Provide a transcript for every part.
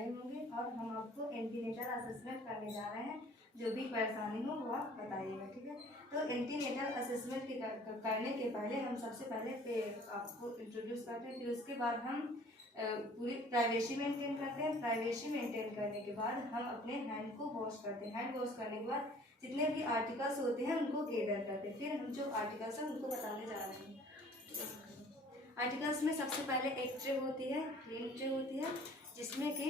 रहे होंगे और हम आपको एंटीनेटल असेसमेंट करने जा रहे हैं। जो भी परेशानी हो वो आप बताइएगा, ठीक है। तो एंटीनेटल असेसमेंट करने के पहले हम सबसे पहले आपको इंट्रोड्यूस करते हैं, फिर उसके बाद हम पूरी प्राइवेसी मेंटेन करते हैं। प्राइवेसी मेंटेन करने के बाद हम अपने हैंड को वॉश करते हैं। हैंड वॉश करने के बाद जितने भी आर्टिकल्स होते हैं उनको गैदर करते हैं। फिर हम जो आर्टिकल्स हैं उनको बताने जा रहे हैं। आर्टिकल्स में सबसे पहले एक ट्रे होती है, क्लीन ट्रे होती है, जिसमें कि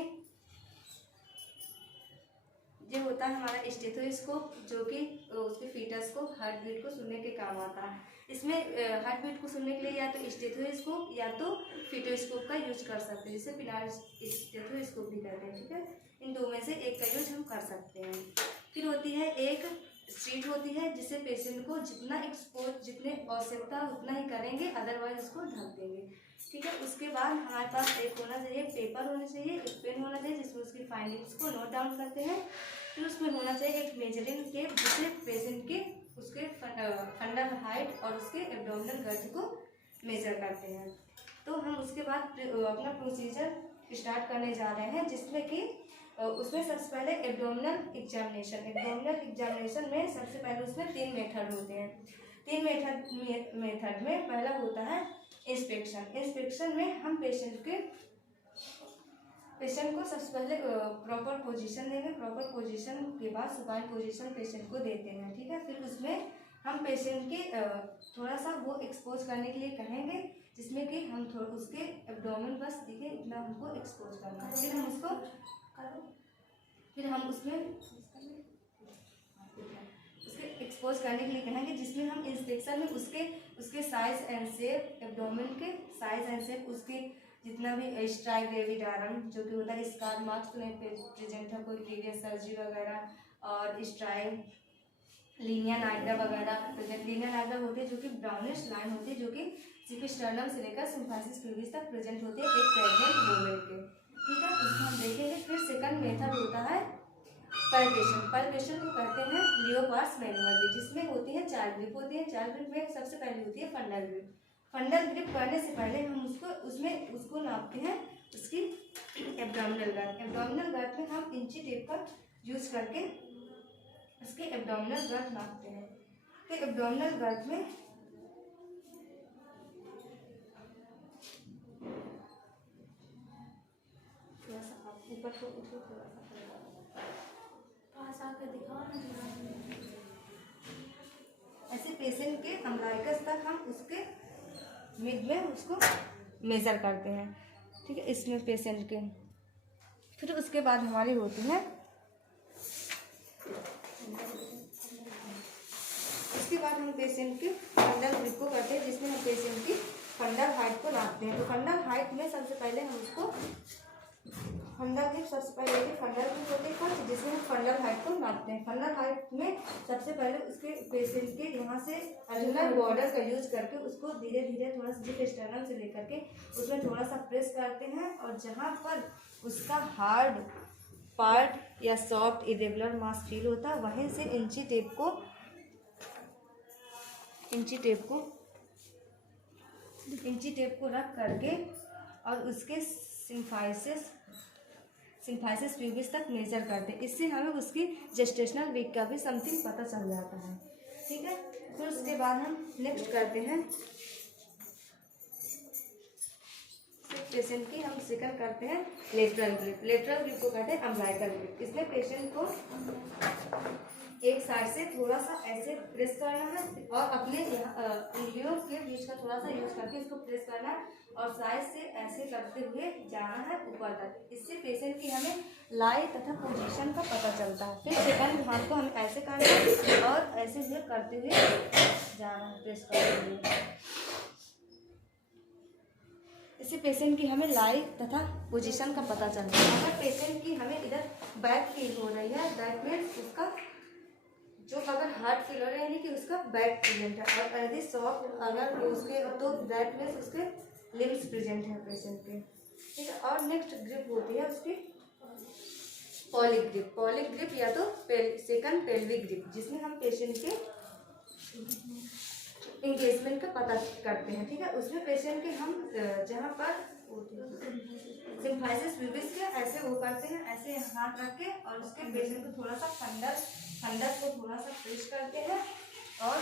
ये होता है हमारा स्टेथोस्कोप, जो कि उसके फीटस को हार्ट बीट को सुनने के काम आता है। इसमें हार्ट बीट को सुनने के लिए या तो स्टेथोस्कोप या तो फीटोस्कोप का यूज कर सकते हैं, जिसे फिलहाल स्टेथोस्कोप भी कहते हैं, ठीक है। इन दो में से एक का यूज हम कर सकते हैं। फिर होती है एक शीट होती है, जिससे पेशेंट को जितना एक्सपोज जितने आवश्यकता उतना ही करेंगे, अदरवाइज उसको ढक देंगे, ठीक है। उसके बाद हमारे पास एक होना चाहिए पेपर होना चाहिए, एक पेन होना चाहिए, जिसमें उसकी फाइंडिंग्स को नोट डाउन करते हैं। फिर उसमें होना चाहिए एक मेजरिंग टेप, जिससे पेशेंट के उसके फंडल हाइट और उसके एब्डोमिनल गर्थ को मेजर करते हैं। तो हम उसके बाद अपना प्रोसीजर स्टार्ट करने जा रहे हैं, जिसमें कि उसमें सबसे पहले एब्डोमिनल एग्जामिनेशन में सबसे पहले उसमें 3 मेथड होते हैं। 3 मेथड में पहला होता है इंस्पेक्शन में हम पेशेंट को सबसे पहले प्रॉपर पोजीशन देंगे। प्रॉपर पोजीशन के बाद सुपाइन पोजीशन पेशेंट को देते हैं, ठीक है। फिर उसमें हम पेशेंट के थोड़ा सा वो एक्सपोज करने के लिए कहेंगे, जिसमें कि हम उसके एब्डोमेन बस दिखे इतना हमको एक्सपोज करना है। फिर हम उसके एक्सपोज करने के लिए कहेंगे, जिसमें हम इंस्पेक्शन में उसके साइज एंड शेप, एब्डोमेन के साइज एंड शेप, उसके जितना भी स्ट्राइक ग्रेविडारम जो कि होता है, स्कार मार्क्स तो नहीं प्रेजेंट है, कोई प्रीवियस सर्जरी वगैरह, और स्ट्राइक लीनिया नाइग्रा वगैरह प्रेजेंट। लीनिया नाइग्रा होती है जो कि ब्राउनिश लाइन होती है, जो कि सिपिस्टर्नम से लेकर सिम्फाइसिस प्यूबिस तक प्रेजेंट होती है एक प्रेग्नेंट वुमेन के, ठीक है। उसको हम देखेंगे। फिर सेकंड मेथड होता है पैल्पेशन को कहते हैं लियोपार्ड्स मैनुअल, जिसमें होती है 4 ग्रिप होती है। 4 ग्रिप में सबसे पहले होती है फंडल ग्रिप। फंडल ग्रिप करने से पहले हम उसको नापते हैं उसकी एब्डोमिनल गर्थ। एब्डोमिनल गर्थ में हम इंची टेप का यूज करके उसके एब्डोमिनल गर्थ नापते हैं। तो एब्डोमिनल गर्थ में थोड़ा सा आप ऊपर को उठो, थोड़ा सा पास आकर दिखाओ ना। ऐसे पेशेंट के अम्बलाइकस तक हम उसके मिड में उसको मेजर करते हैं, ठीक है, इसमें पेशेंट के। फिर उसके बाद हमारी होती है उसके बाद हम पेशेंट के फंडल ग्रिप को करते हैं, जिसमें हम पेशेंट की फंडल हाइट को नापते हैं। तो फंडल हाइट में सबसे पहले हम उसको फंडल ग्रिप सबसे पहले फंडल ग्रिप होती है, जिसमें हम फंडल हाइट को नापते हैं। फंडल हाइट में सबसे पहले उसके पेशेंट के यहाँ से अल्नर बॉर्डर का यूज करके उसको धीरे धीरे थोड़ा सा स्टर्नम से लेकर के उसमें थोड़ा सा प्रेस करते हैं, और जहाँ पर उसका हार्ड पार्ट या सॉफ्ट इरेगुलर मास फील होता है, वहीं से इंची टेप को रख करके और उसके सिम्फाइसिस प्यूबिस तक मेजर करते हैं। इससे हमें उसकी जेस्टेशनल वीक का भी समथिंग पता चल जाता है, ठीक है। फिर उसके बाद हम नेक्स्ट करते हैं पेशेंट की हम सेकंड करते हैं लेटरल ग्रिप को कहते हैं अम्बलाइकल ग्रिप। इसमें पेशेंट को एक साइड से थोड़ा सा ऐसे प्रेस करना है और अपने उंगलियों के बीच का थोड़ा सा यूज करके इसको प्रेस करना है और साइड से ऐसे करते हुए जाना है ऊपर तक। इससे पेशेंट की हमें लाई तथा पोजीशन का पता चलता है। फिर सेकंड हाथ को हमें ऐसे करना है और ऐसे हुए करते हुए जाना है, प्रेस करते हुए। इससे पेशेंट की हमें लाई तथा पोजीशन का पता चलता है। अगर पेशेंट की हमें इधर बैक फील हो रही है, दैट मीन्स उसका जो अगर हार्ट फील हो रहा है यानी कि उसका बैक प्रेजेंट है, और यदि सॉफ्ट अगर उसके तो दैट मीन्स उसके लिम्स प्रेजेंट है पेशेंट के, ठीक है। और नेक्स्ट ग्रिप होती है उसकी पॉलिक ग्रिप या तो सेकंड पेल्विक ग्रिप, जिसमें हम पेशेंट के इंगेजमेंट का पता करते हैं, ठीक है। उसमें पेशेंट के हम जहाँ पर सिम्फाइसिस प्यूबिस के ऐसे होकर करते हैं ऐसे हाथ रख के और उसके पेशेंट को थोड़ा सा फंडस को थोड़ा सा प्रेस करते हैं और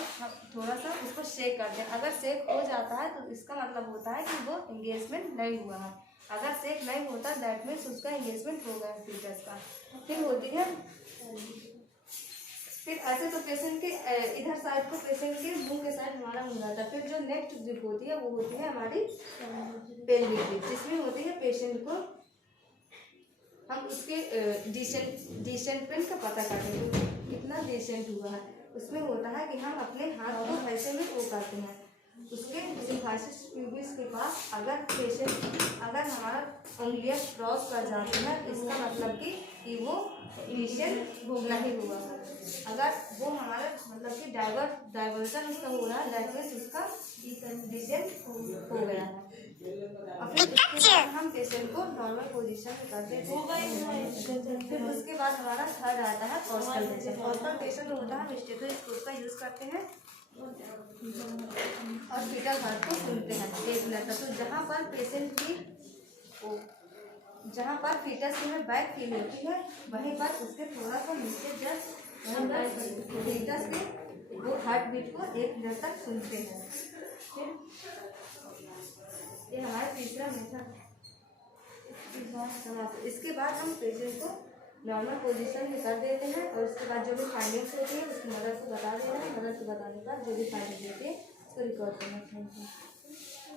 थोड़ा सा उसको शेक करते हैं। अगर शेक हो जाता है तो इसका मतलब होता है कि वो एंगेजमेंट नहीं हुआ है। अगर शेक नहीं होता दैट मीन्स उसका एंगेजमेंट हो गया फीटस का। फिर होती है, फिर ऐसे तो पेशेंट के इधर साइड को पेशेंट के मुंह के साइड हमारा मुंह रहता है। फिर जो नेक्स्ट ग्रिप होती है वो होती है हमारी पेल्विक ग्रिप, जिसमें होती है पेशेंट को हम उसके डिसेंटमेंट का पता करते हैं कितना डिसेंट हुआ है। उसमें होता है कि हम अपने हाथ को ऐसे में वो करते हैं उसके सिम्फाइसिस प्यूबिस के पास। अगर हमारा उंगलियां क्रॉस कर जाती है इसका मतलब कि वो डिसेंट नहीं हुआ है। अगर वो हमारा मतलब कि डाइवर्जन उसका हो रहा है दैट मीन्स उसका डिसेंट हो गया है। और फिर उसके बाद हम पेशेंट को नॉर्मल पोजीशन में करते हैं। फिर उसके बाद हमारा थर्ड आता है ऑस्कल्टेशन। ऑस्कल्टेशन होता है हम स्टेथोस्कोप का यूज़ करते हैं और फीटल हार्ट को सुनते हैं 1 मिनट तक। तो जहाँ पर फीटस में बैक फील होती है वहीं पर उसके थोड़ा सा नीचे जस्ट फीटस के वो हार्ट बीट को 1 मिनट तक सुनते हैं। फिर ये हमारा तीसरा मेथड। इसके बाद हम पेशेंट को नॉर्मल पोजीशन में कर देते हैं और उसके बाद जो भी फाइंडिंग्स होती है उसकी मदद से बता देना है। मदद से बताने के बाद जो भी फाइंडिंग होती है उसको रिकॉर्ड करना चाहिए।